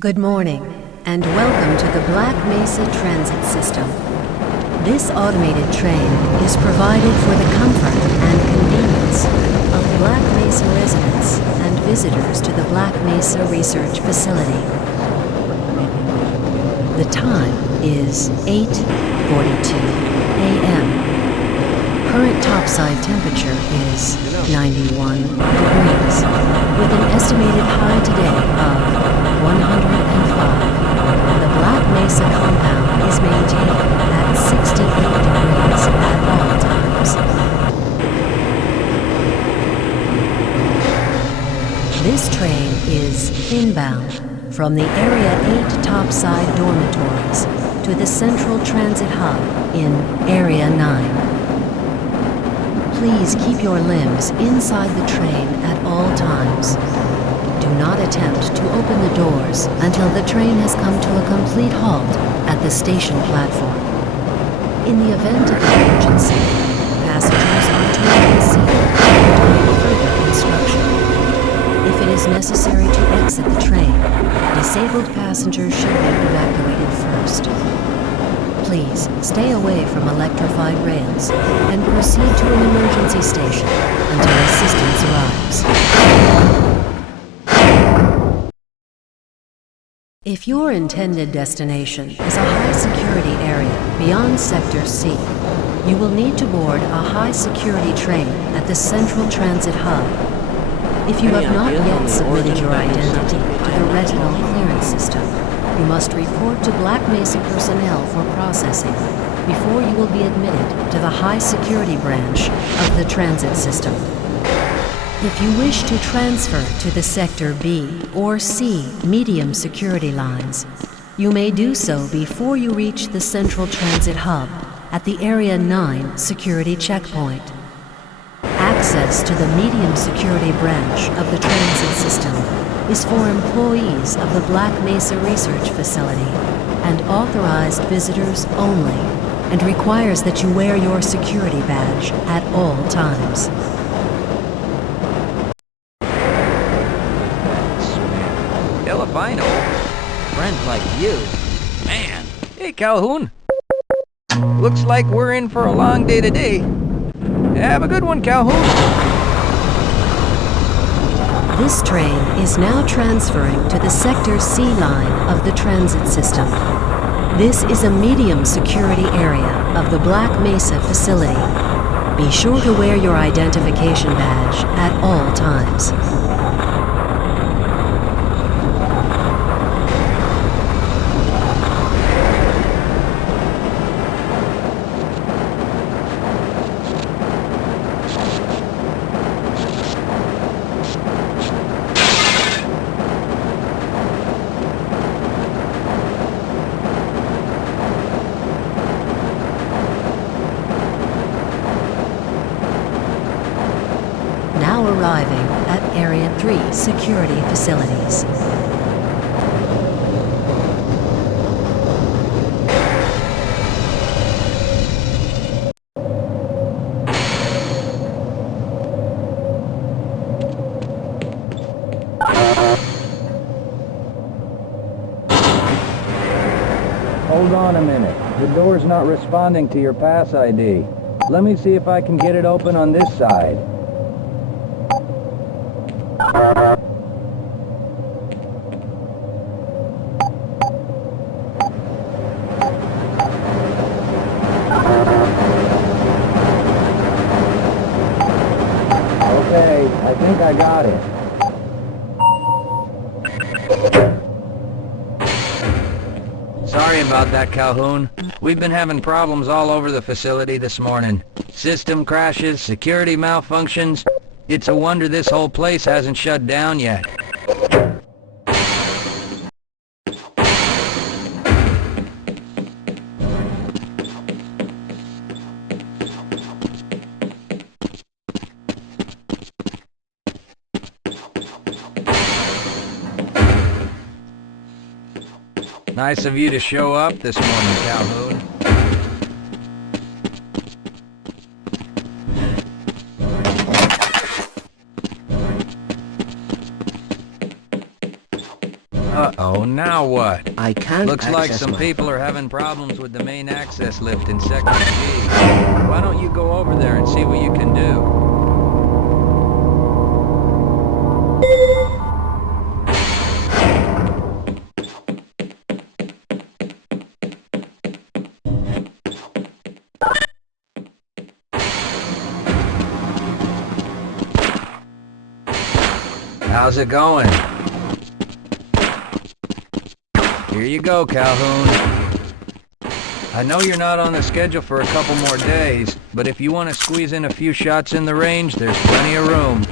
Good morning, and welcome to the Black Mesa Transit System. This automated train is provided for the comfort and convenience of Black Mesa residents and visitors to the Black Mesa Research Facility. The time is 8:42 a.m. Current topside temperature is 91 degrees, with an estimated high today of 105. The Black Mesa compound is maintained at 68 degrees at all times. This train is inbound from the Area 8 topside dormitories to the Central Transit Hub in Area 9. Please keep your limbs inside the train at all times. Do not attempt to open the doors until the train has come to a complete halt at the station platform. In the event of an emergency, passengers are to remain seated until further instruction. If it is necessary to exit the train, disabled passengers should be evacuated first. Please stay away from electrified rails and proceed to an emergency station until assistance arrives. If your intended destination is a high-security area beyond Sector C, you will need to board a high-security train at the Central Transit Hub. If you have not yet submitted your identity to the retinal clearance system, you must report to Black Mesa personnel for processing before you will be admitted to the high-security branch of the transit system. If you wish to transfer to the Sector B or C medium security lines, you may do so before you reach the Central Transit Hub at the Area 9 security checkpoint. Access to the medium security branch of the transit system is for employees of the Black Mesa Research Facility and authorized visitors only, and requires that you wear your security badge at all times. Albino, friends like you, man. Hey, Calhoun. Looks like we're in for a long day today. Have a good one, Calhoun. This train is now transferring to the Sector C line of the transit system. This is a medium security area of the Black Mesa facility. Be sure to wear your identification badge at all times. Now arriving at Area 3 security facilities. Hold on a minute. The door's not responding to your pass ID. Let me see if I can get it open on this side. Okay, I think I got it. Sorry about that, Calhoun. We've been having problems all over the facility this morning. System crashes, security malfunctions. It's a wonder this whole place hasn't shut down yet. Nice of you to show up this morning, Calhoun. Uh-oh, now what? I can't Looks like access some my... people are having problems with the main access lift in Sector G. Why don't you go over there and see what you can do? How's it going? Here you go, Calhoun. I know you're not on the schedule for a couple more days, but if you want to squeeze in a few shots in the range, there's plenty of room.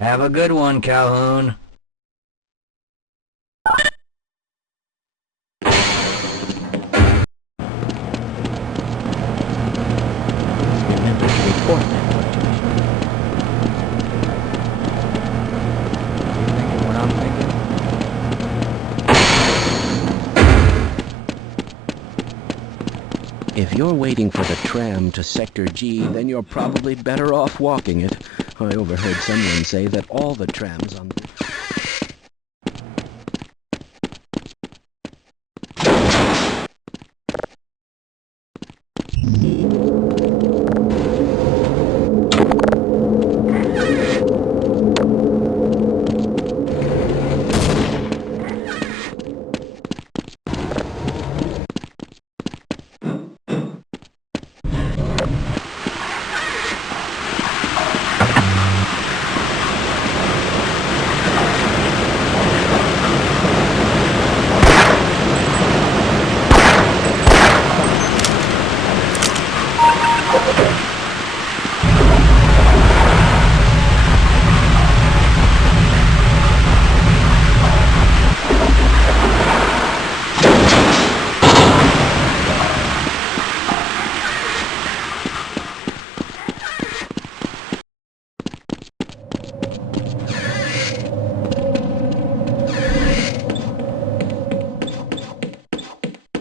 Have a good one, Calhoun. Report that. You thinking what I'm thinking? If you're waiting for the tram to Sector G, then you're probably better off walking it. I overheard someone say that all the trams on...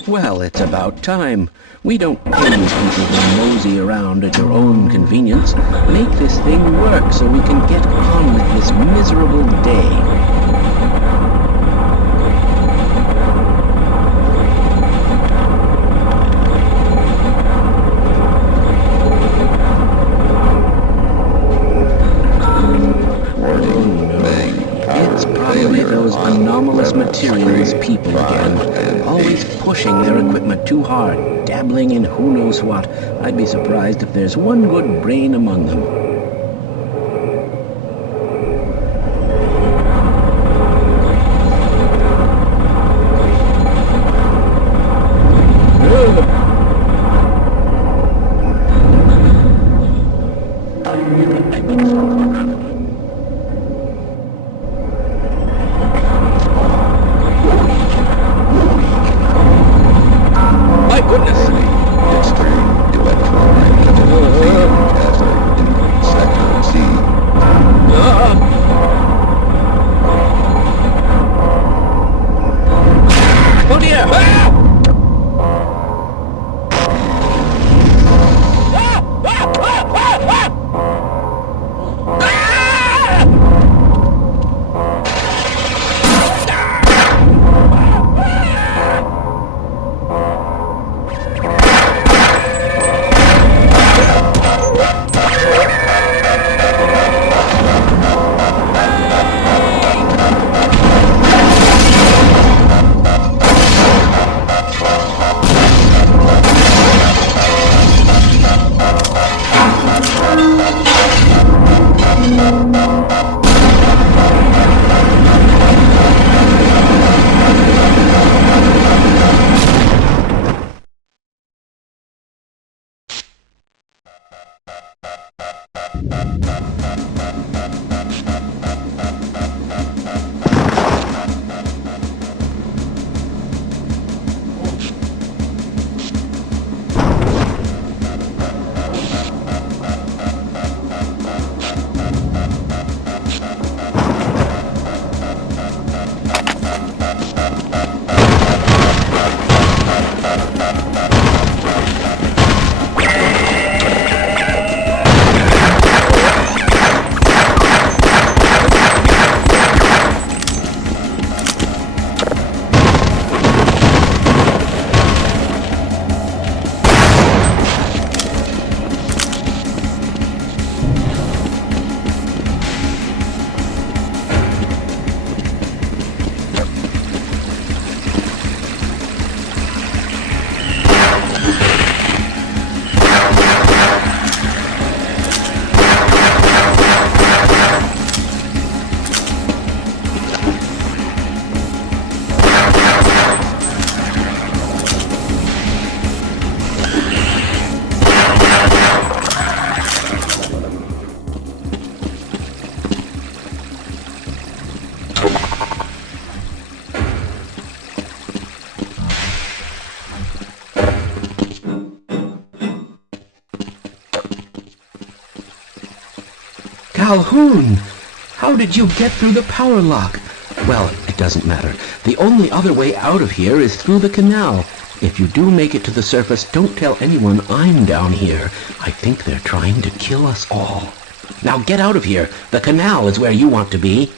Well, it's about time. We don't pay people to mosey around at your own convenience. Make this thing work so we can get on with this miserable day. It's probably those anomalous materials people again. Always pushing their equipment too hard, dabbling in who knows what. I'd be surprised if there's one good brain among them. Extreme electronic field hazard. Calhoun! How did you get through the power lock? Well, it doesn't matter. The only other way out of here is through the canal. If you do make it to the surface, don't tell anyone I'm down here. I think they're trying to kill us all. Now get out of here. The canal is where you want to be.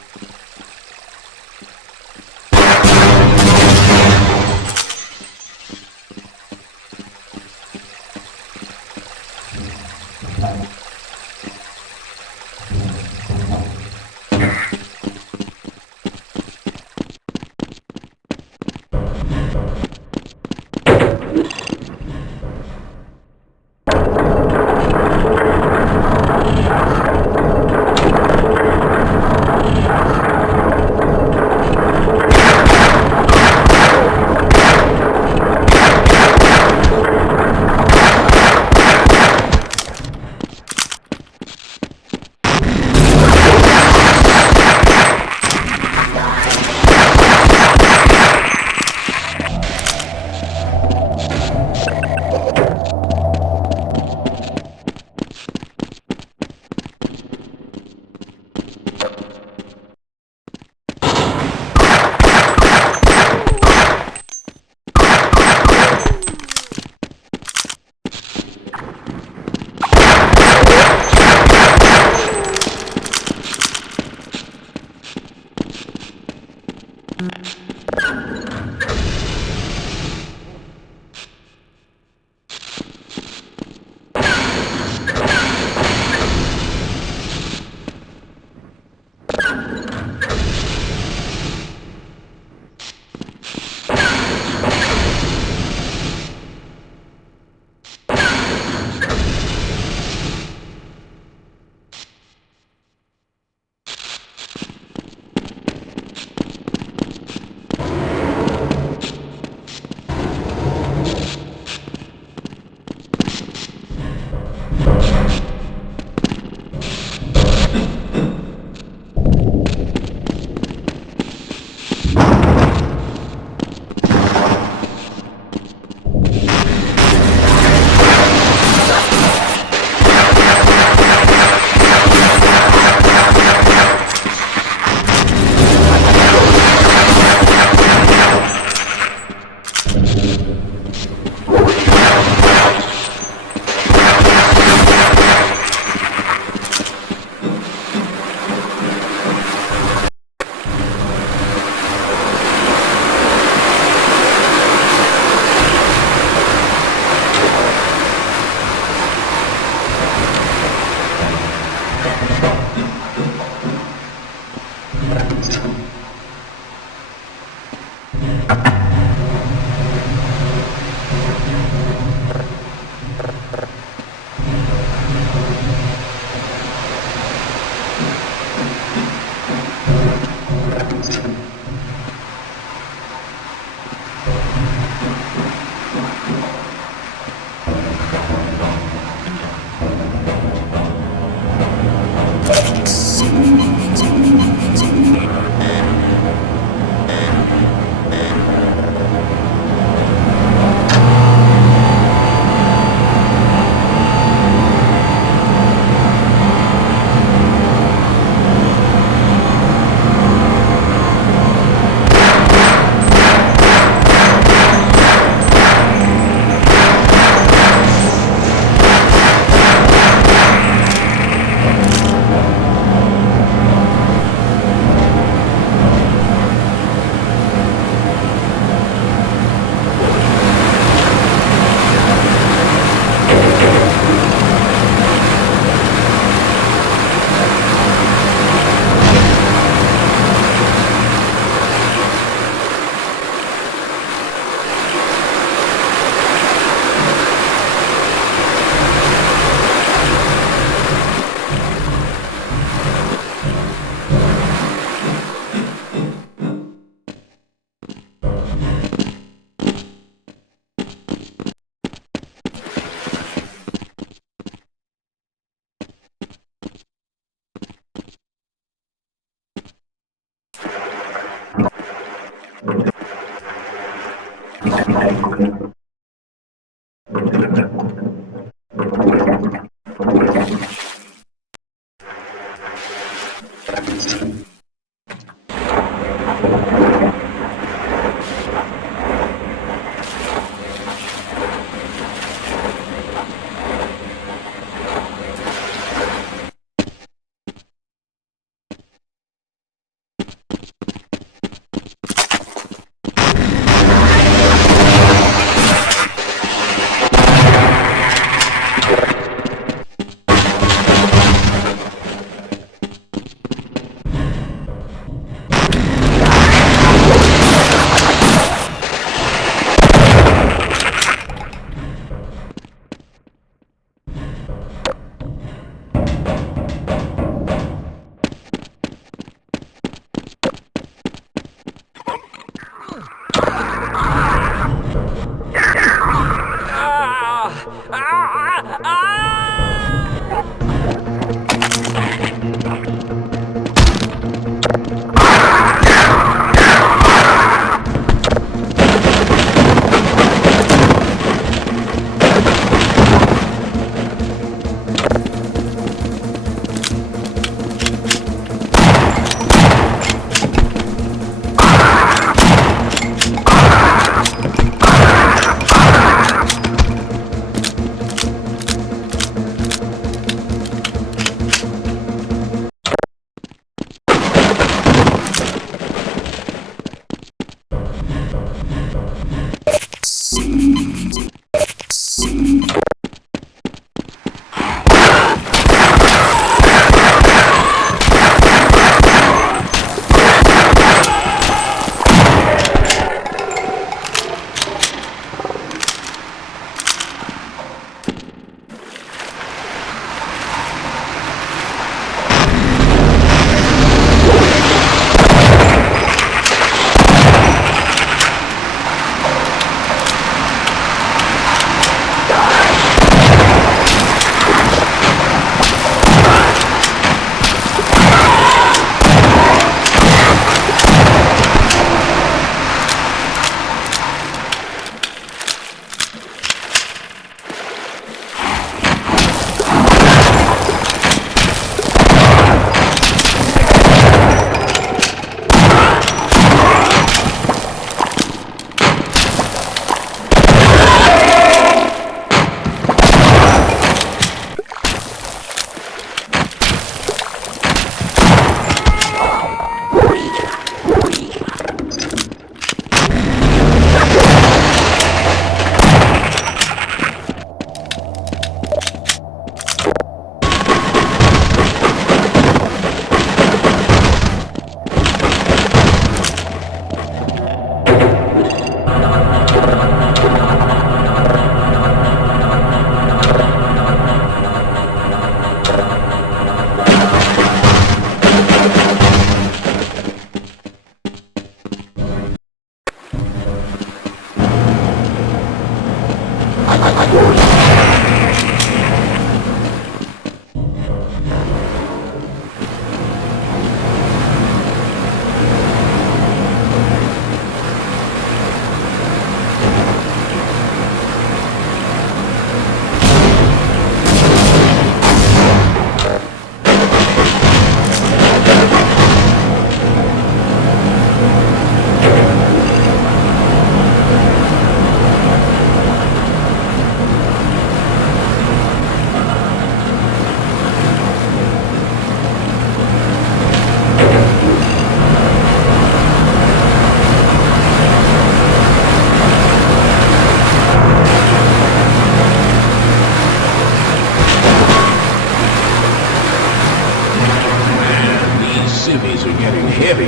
These civvies are getting heavy.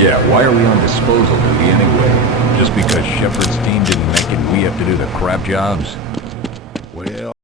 Yeah, why are we on disposal duty anyway? Just because Shepard's team didn't make it, we have to do the crap jobs? Well,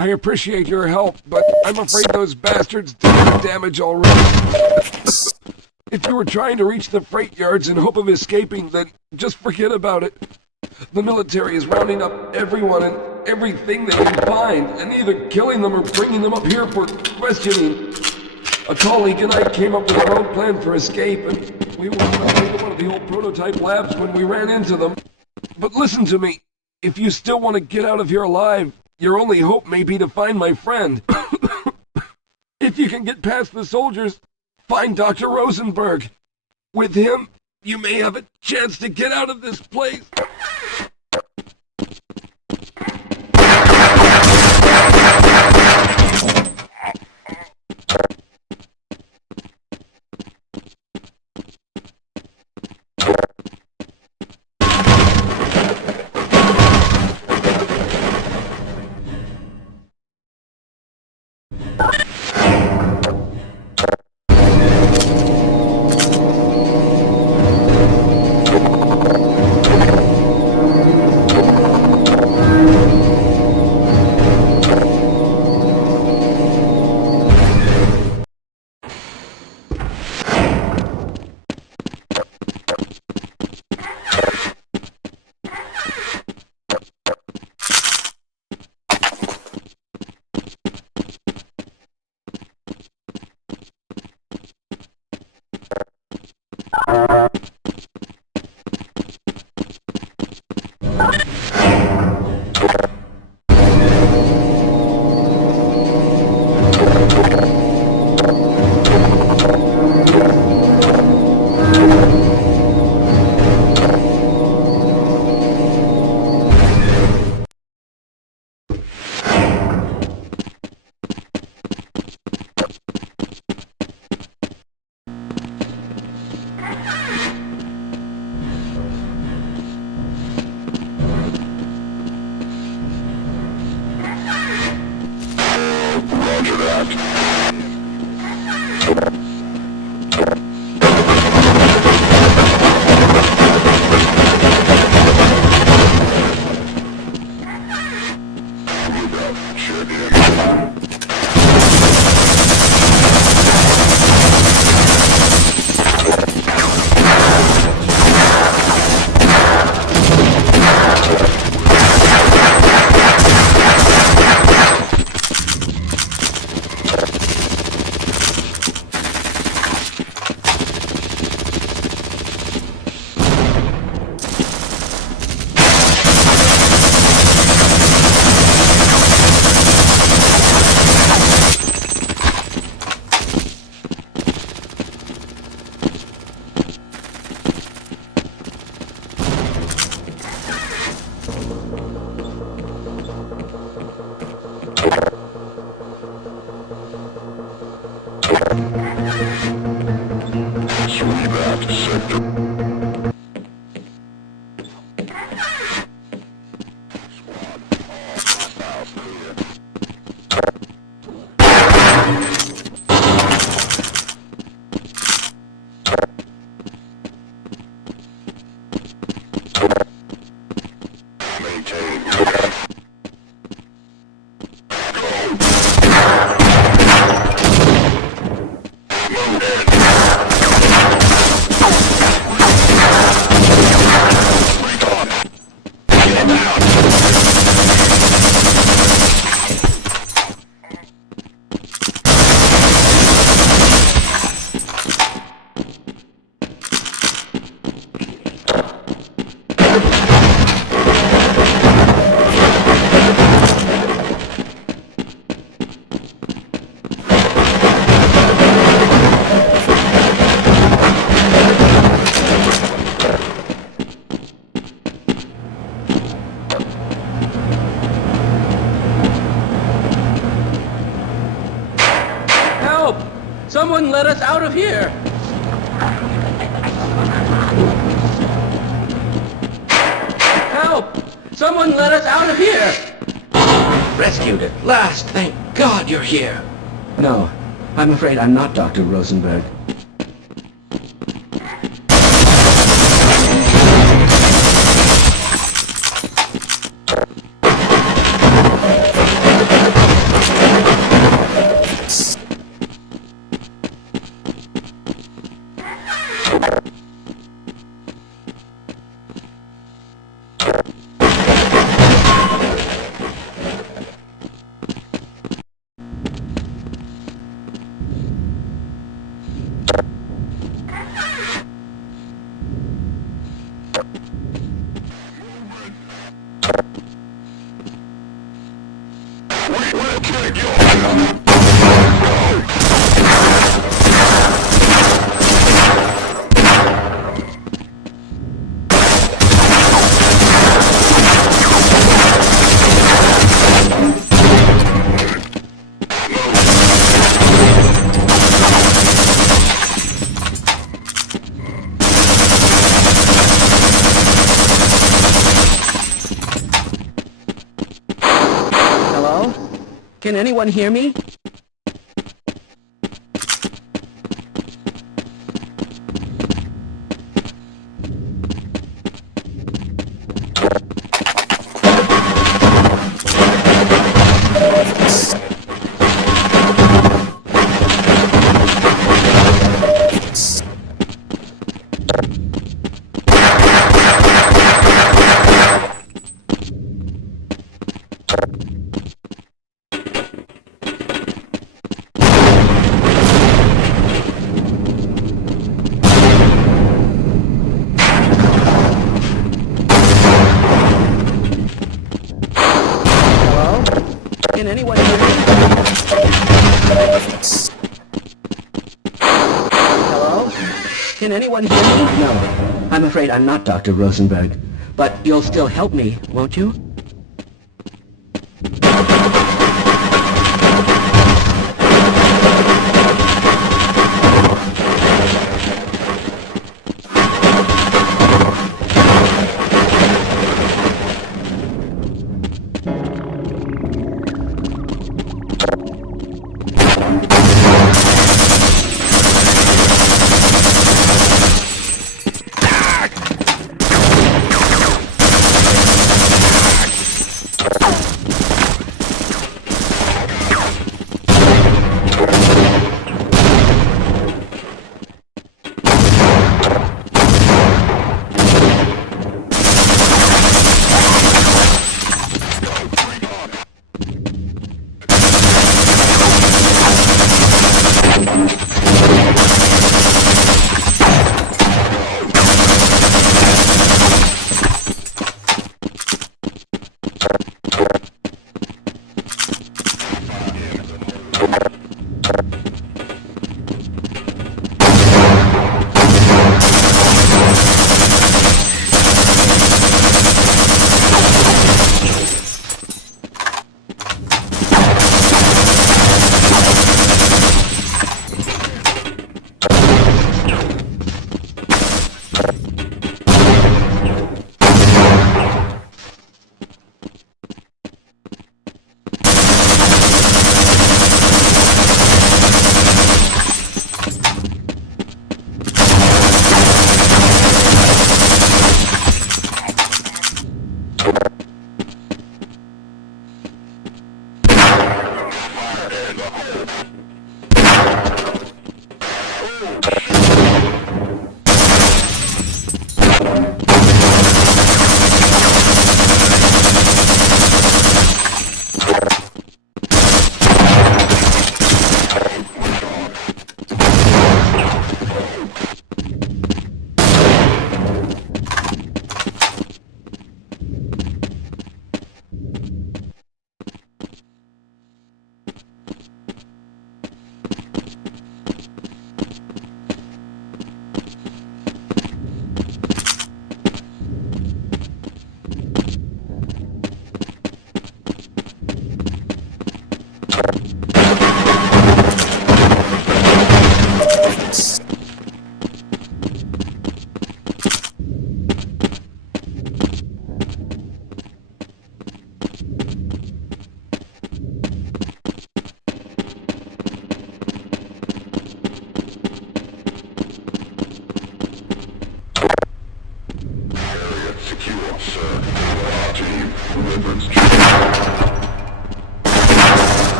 I appreciate your help, but I'm afraid those bastards did the damage already. If you were trying to reach the freight yards in hope of escaping, then just forget about it. The military is rounding up everyone and everything they can find, and either killing them or bringing them up here for questioning. A colleague and I came up with our own plan for escape, and we were on our way to one of the old prototype labs when we ran into them. But listen to me. If you still want to get out of here alive, your only hope may be to find my friend. If you can get past the soldiers, find Dr. Rosenberg. With him, you may have a chance to get out of this place. Someone let us out of here! Help! Someone let us out of here! Rescued at last! Thank God you're here! No, I'm afraid I'm not Dr. Rosenberg. Hello? Can anyone hear me? Hello? Can anyone hear me? Hello? Can anyone hear me? No. I'm afraid I'm not Dr. Rosenberg. But you'll still help me, won't you?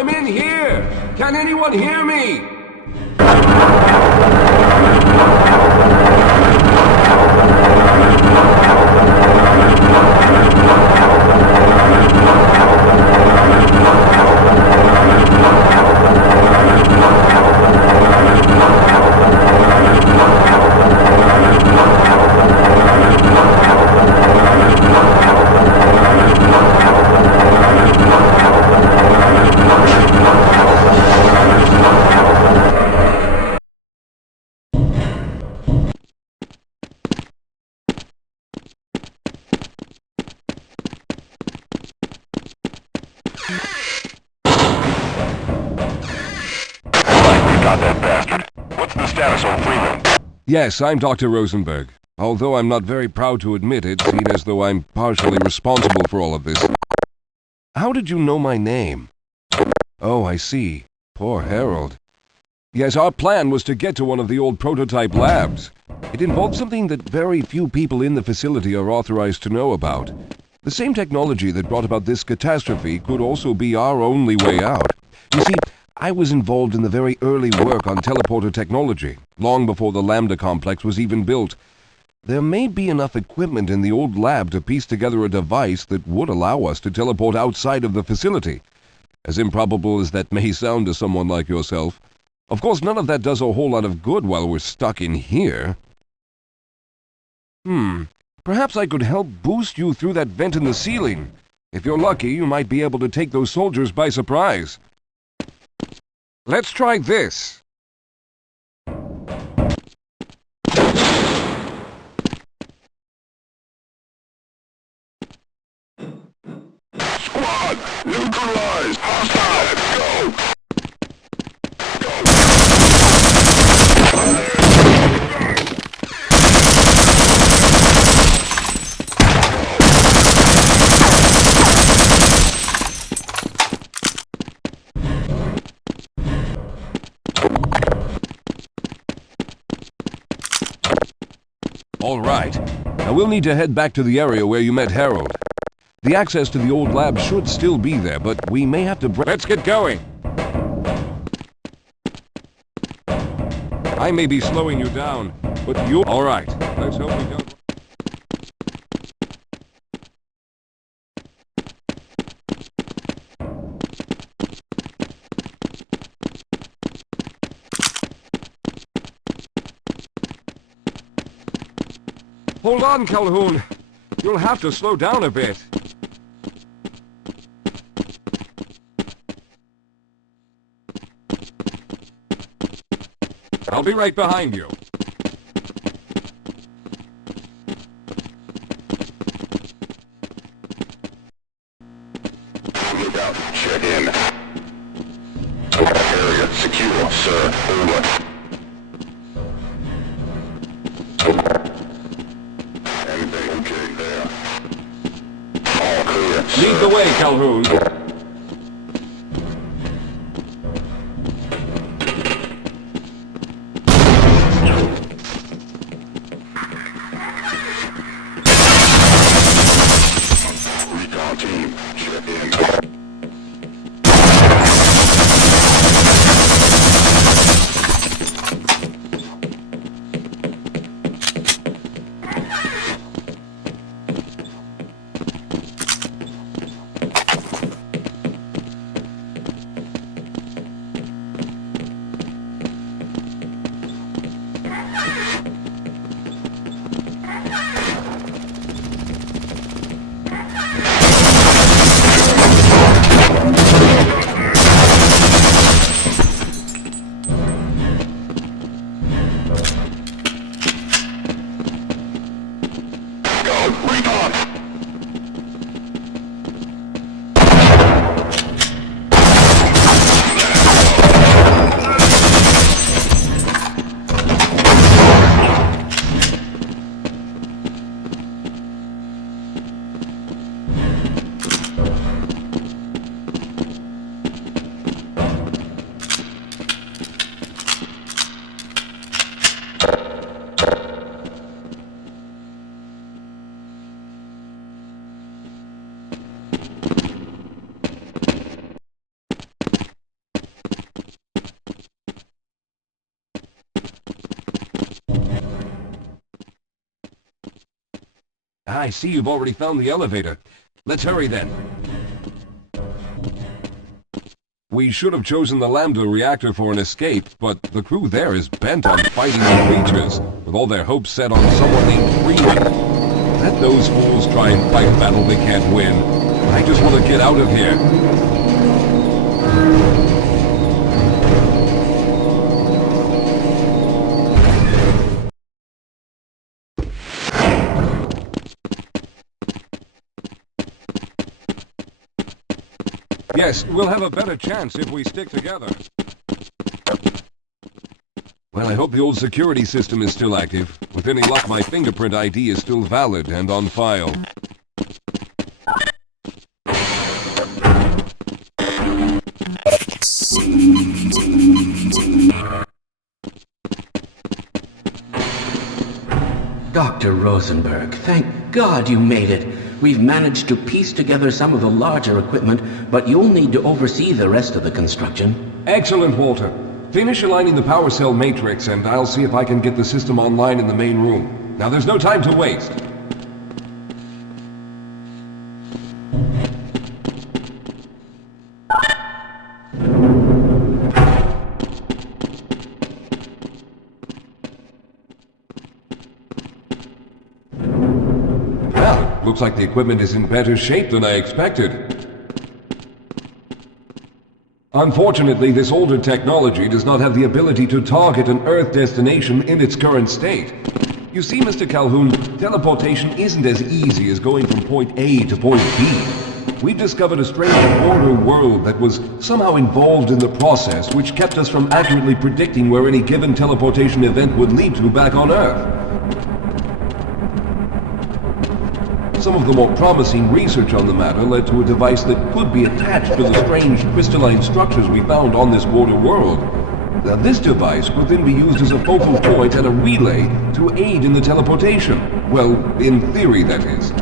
I'm in here! Can anyone hear me? Yes, I'm Dr. Rosenberg. Although I'm not very proud to admit it, seen as though I'm partially responsible for all of this. How did you know my name? Oh, I see. Poor Harold. Yes, our plan was to get to one of the old prototype labs. It involved something that very few people in the facility are authorized to know about. The same technology that brought about this catastrophe could also be our only way out. You see, I was involved in the very early work on teleporter technology, long before the Lambda complex was even built. There may be enough equipment in the old lab to piece together a device that would allow us to teleport outside of the facility. As improbable as that may sound to someone like yourself. Of course, none of that does a whole lot of good while we're stuck in here. Perhaps I could help boost you through that vent in the ceiling. If you're lucky, you might be able to take those soldiers by surprise. Let's try this. Squad, neutralize! Hostile! Go! All right. Now we'll need to head back to the area where you met Harold. The access to the old lab should still be there, but we may have to Let's get going! I may be slowing you down, but you... All right. Let's hope we don't... Hold on, Calhoun. You'll have to slow down a bit. I'll be right behind you. Look out. Check in. Area secure, sir. Over. Anything okay there? All clear, sir. Lead the way, Calhoun. Recon team, check in. Recon! I see you've already found the elevator. Let's hurry then. We should have chosen the Lambda reactor for an escape, but the crew there is bent on fighting the creatures, with all their hopes set on someone named Freeman. Let those fools try and fight a battle they can't win. I just want to get out of here. Yes, we'll have a better chance if we stick together. Well, I hope the old security system is still active. With any luck, my fingerprint ID is still valid and on file. Dr. Rosenberg, thank God you made it. We've managed to piece together some of the larger equipment, but you'll need to oversee the rest of the construction. Excellent, Walter. Finish aligning the power cell matrix, and I'll see if I can get the system online in the main room. Now, there's no time to waste. Well, looks like the equipment is in better shape than I expected. Unfortunately, this older technology does not have the ability to target an Earth destination in its current state. You see, Mr. Calhoun, teleportation isn't as easy as going from point A to point B. We've discovered a strange border world that was somehow involved in the process, which kept us from accurately predicting where any given teleportation event would lead to back on Earth. Some of the more promising research on the matter led to a device that could be attached to the strange crystalline structures we found on this border world. Now, this device could then be used as a focal point and a relay to aid in the teleportation. Well, in theory, that is.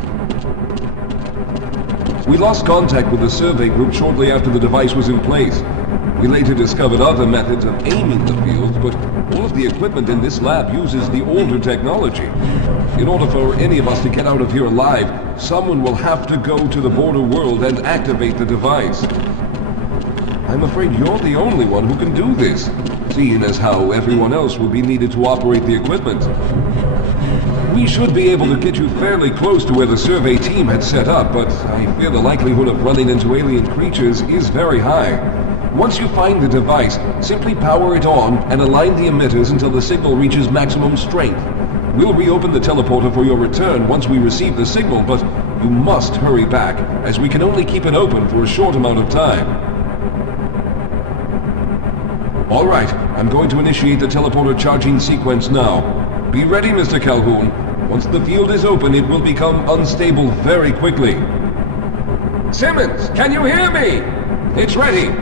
We lost contact with the survey group shortly after the device was in place. We later discovered other methods of aiming the fields, but all of the equipment in this lab uses the older technology. In order for any of us to get out of here alive, someone will have to go to the border world and activate the device. I'm afraid you're the only one who can do this, seeing as how everyone else will be needed to operate the equipment. We should be able to get you fairly close to where the survey team had set up, but I fear the likelihood of running into alien creatures is very high. Once you find the device, simply power it on and align the emitters until the signal reaches maximum strength. We'll reopen the teleporter for your return once we receive the signal, but you must hurry back, as we can only keep it open for a short amount of time. All right, I'm going to initiate the teleporter charging sequence now. Be ready, Mr. Calhoun. Once the field is open, it will become unstable very quickly. Simmons, can you hear me? It's ready.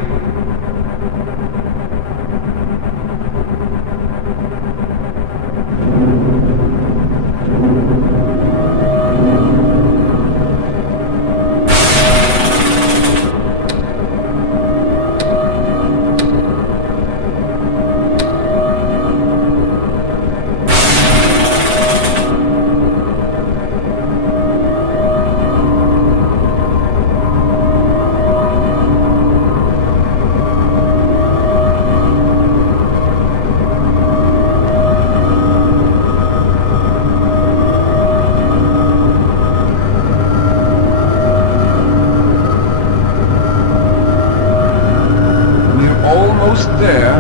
Almost there.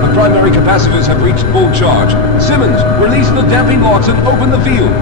The primary capacitors have reached full charge. Simmons, release the damping locks and open the field.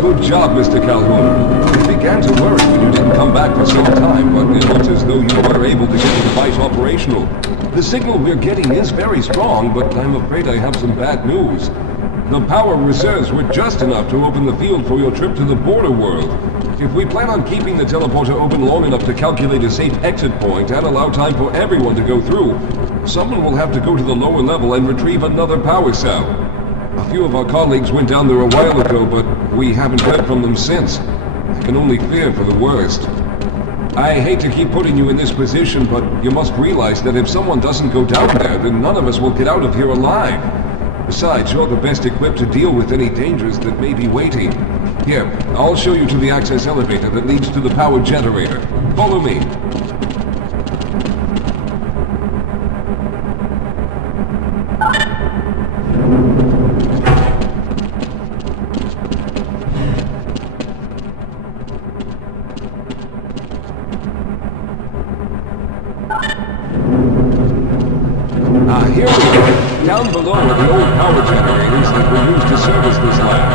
Good job, Mr. Calhoun. We began to worry when you didn't come back for some time, but it looks as though you were able to get the device operational. The signal we're getting is very strong, but I'm afraid I have some bad news. The power reserves were just enough to open the field for your trip to the border world. If we plan on keeping the teleporter open long enough to calculate a safe exit point and allow time for everyone to go through, someone will have to go to the lower level and retrieve another power cell. A few of our colleagues went down there a while ago, but we haven't heard from them since. I can only fear for the worst. I hate to keep putting you in this position, but you must realize that if someone doesn't go down there, then none of us will get out of here alive. Besides, you're the best equipped to deal with any dangers that may be waiting. Here, I'll show you to the access elevator that leads to the power generator. Follow me. Here we are. Down below are the old power generators that were used to service this lab.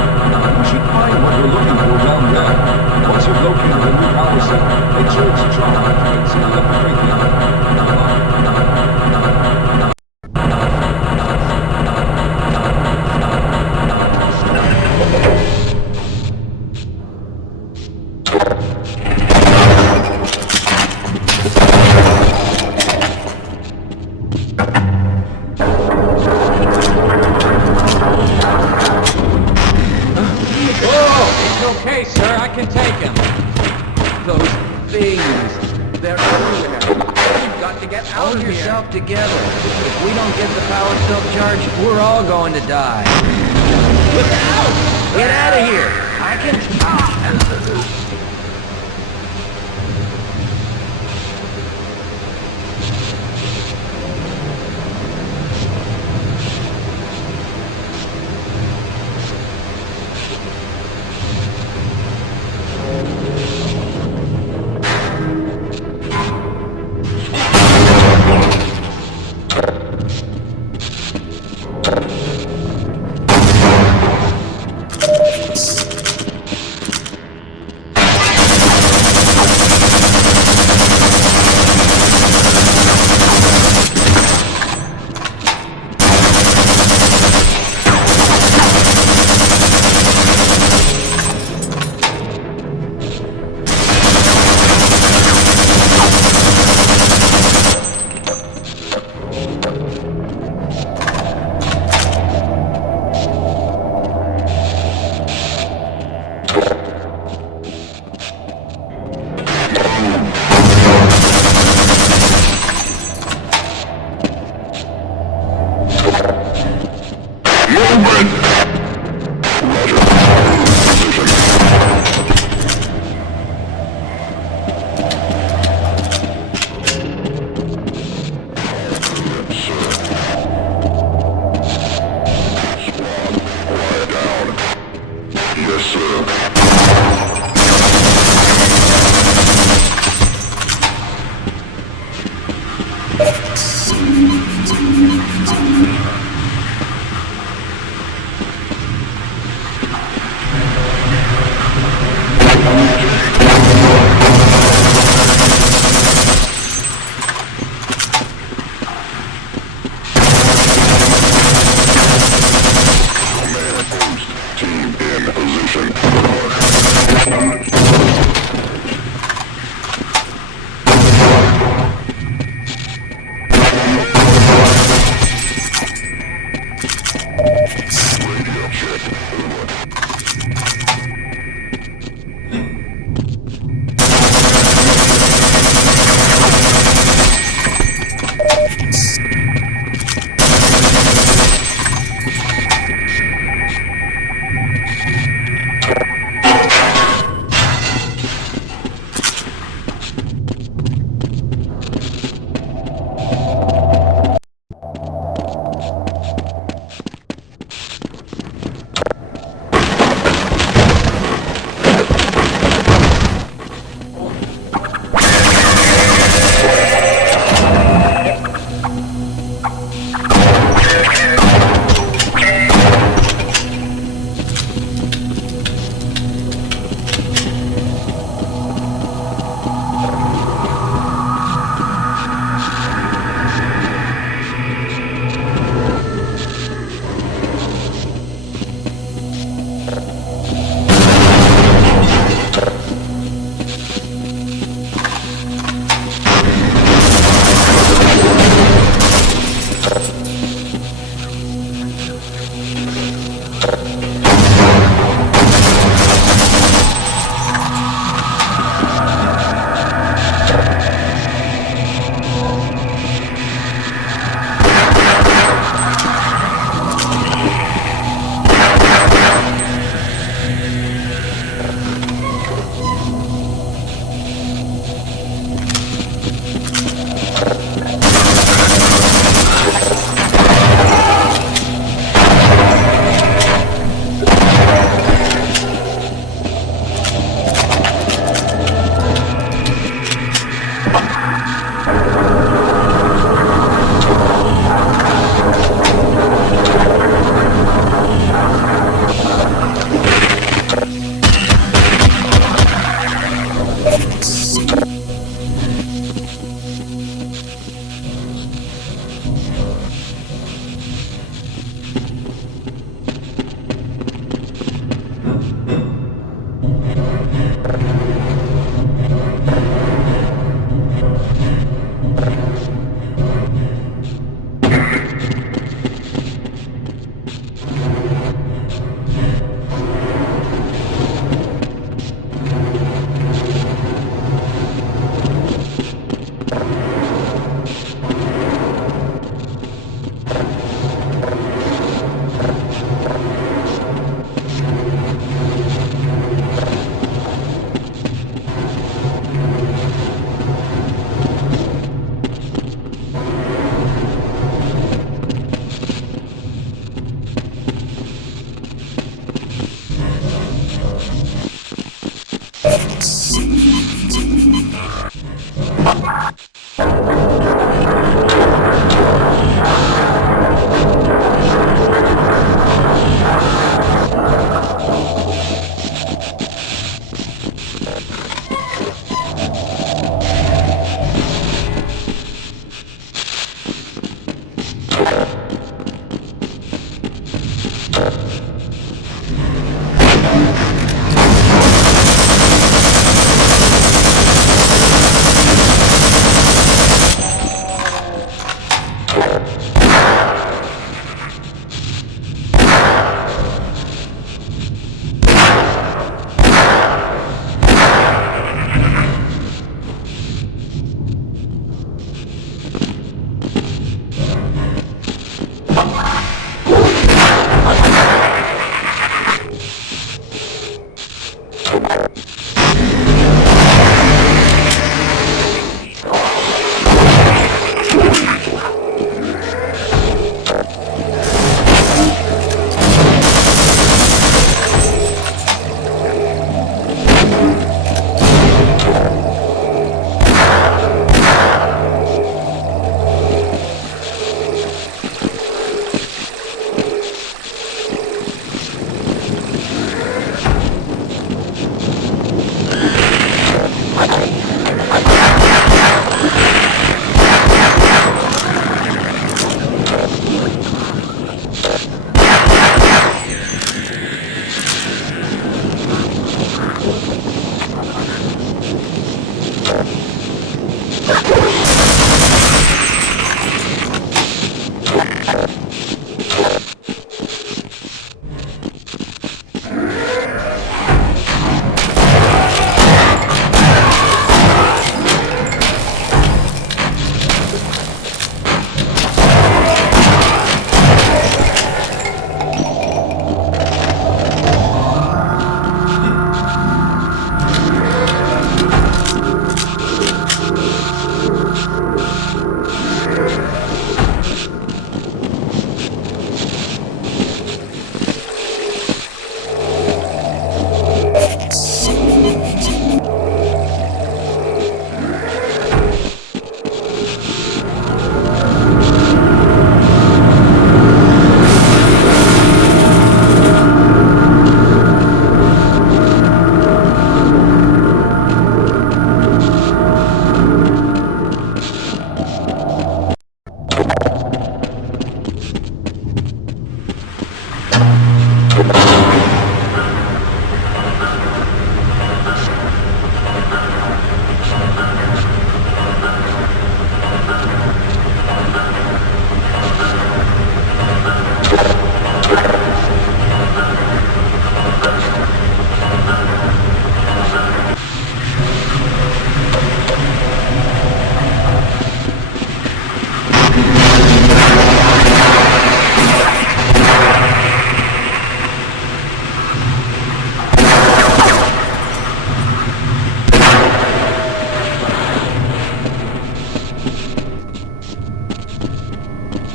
You should find what you're looking for down there. Once you've located a new power cell, make sure it's charged and select the breaking. Okay, sir, I can take him. Those things, they're everywhere. We've got to get out Hold of here. yourself together. If we don't get the power cell charged, we're all going to die. Look out! Get out of here! I can...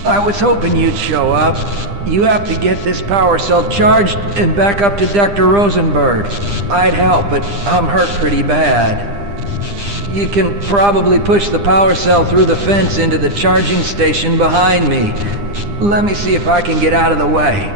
I was hoping you'd show up. You have to get this power cell charged and back up to Dr. Rosenberg. I'd help, but I'm hurt pretty bad. You can probably push the power cell through the fence into the charging station behind me. Let me see if I can get out of the way.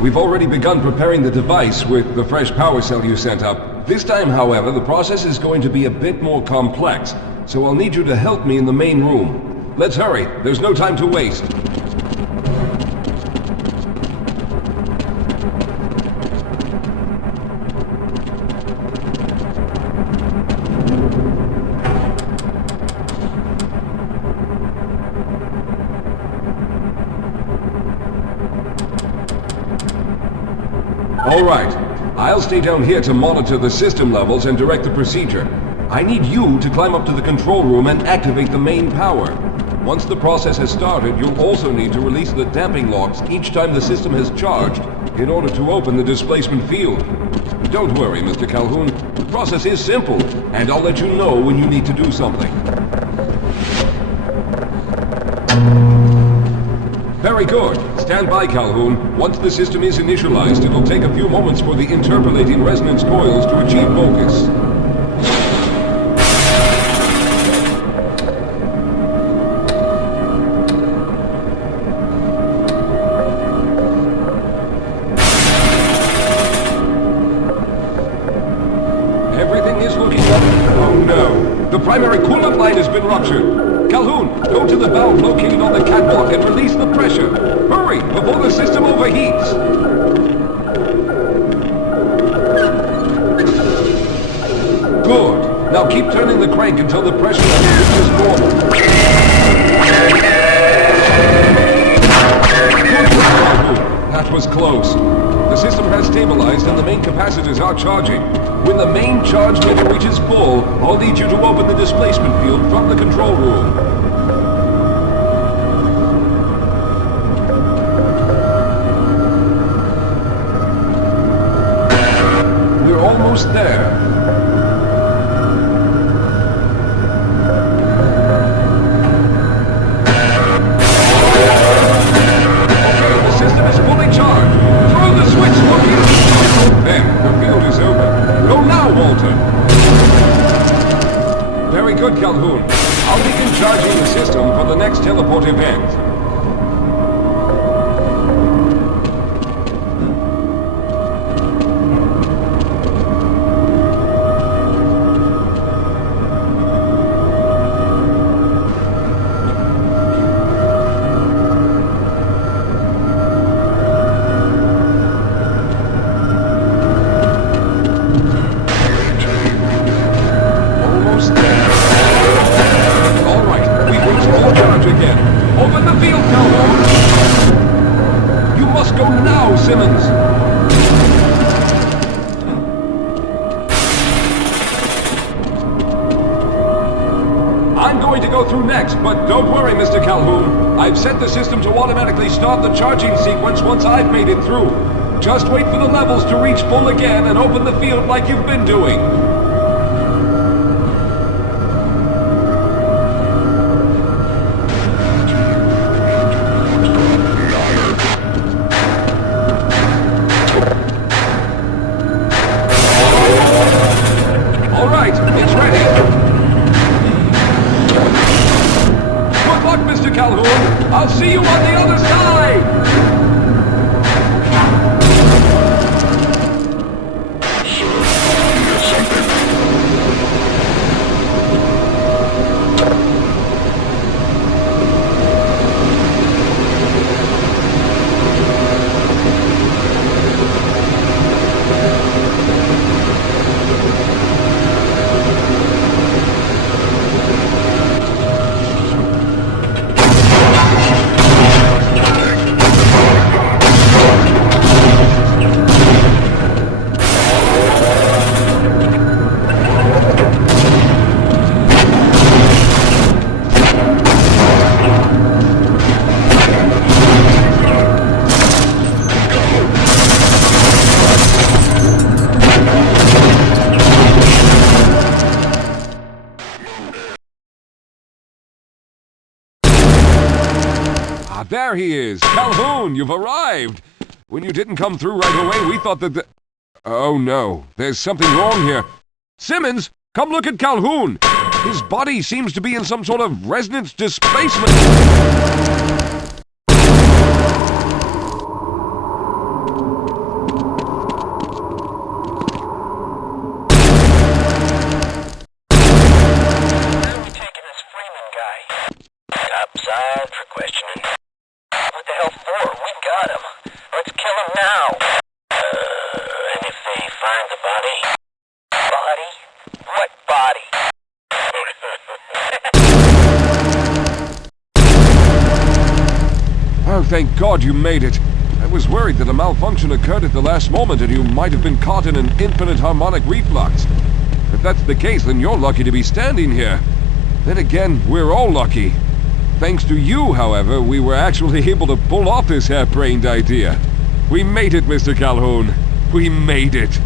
We've already begun preparing the device with the fresh power cell you sent up. This time, however, the process is going to be a bit more complex, so I'll need you to help me in the main room. Let's hurry, there's no time to waste. All right. I'll stay down here to monitor the system levels and direct the procedure. I need you to climb up to the control room and activate the main power. Once the process has started, you'll also need to release the damping locks each time the system has charged in order to open the displacement field. Don't worry, Mr. Calhoun. The process is simple, and I'll let you know when you need to do something. Very good. Stand by, Calhoun. Once the system is initialized, it'll take a few moments for the interpolating resonance coils to achieve focus. Everything is looking up. Oh no. The primary coolant line has been ruptured. Calhoun, go to the valve located on the catwalk and release the pressure. Hurry, before the system overheats. Good. Now keep turning the crank until the pressure reaches normal. That was close. The system has stabilized and the main capacitors are charging. When the main charge meter reaches full, I'll need you to open the displacement field from the control room. We're almost there. Okay, the system is fully charged. Throw the switch, Wookie! There, the field is open. Go now, Walter! Very good, Calhoun. I'll begin charging the system for the next teleport event. Open the field, Calhoun! You must go now, Simmons! I'm going to go through next, but don't worry, Mr. Calhoun. I've set the system to automatically start the charging sequence once I've made it through. Just wait for the levels to reach full again and open the field like you've been doing. All right, it's ready. Good luck, Mr. Calhoun. I'll see you on the other side. There he is! Calhoun, you've arrived! When you didn't come through right away, we thought that Oh no, there's something wrong here. Simmons, come look at Calhoun! His body seems to be in some sort of resonance displacement. Upside for questioning. What the hell for? We got him. Let's kill him now. And if they find the body? Body? What body? Oh, thank God you made it. I was worried that a malfunction occurred at the last moment and you might have been caught in an infinite harmonic reflux. If that's the case, then you're lucky to be standing here. Then again, we're all lucky. Thanks to you, however, we were actually able to pull off this harebrained idea. We made it, Mr. Calhoun. We made it.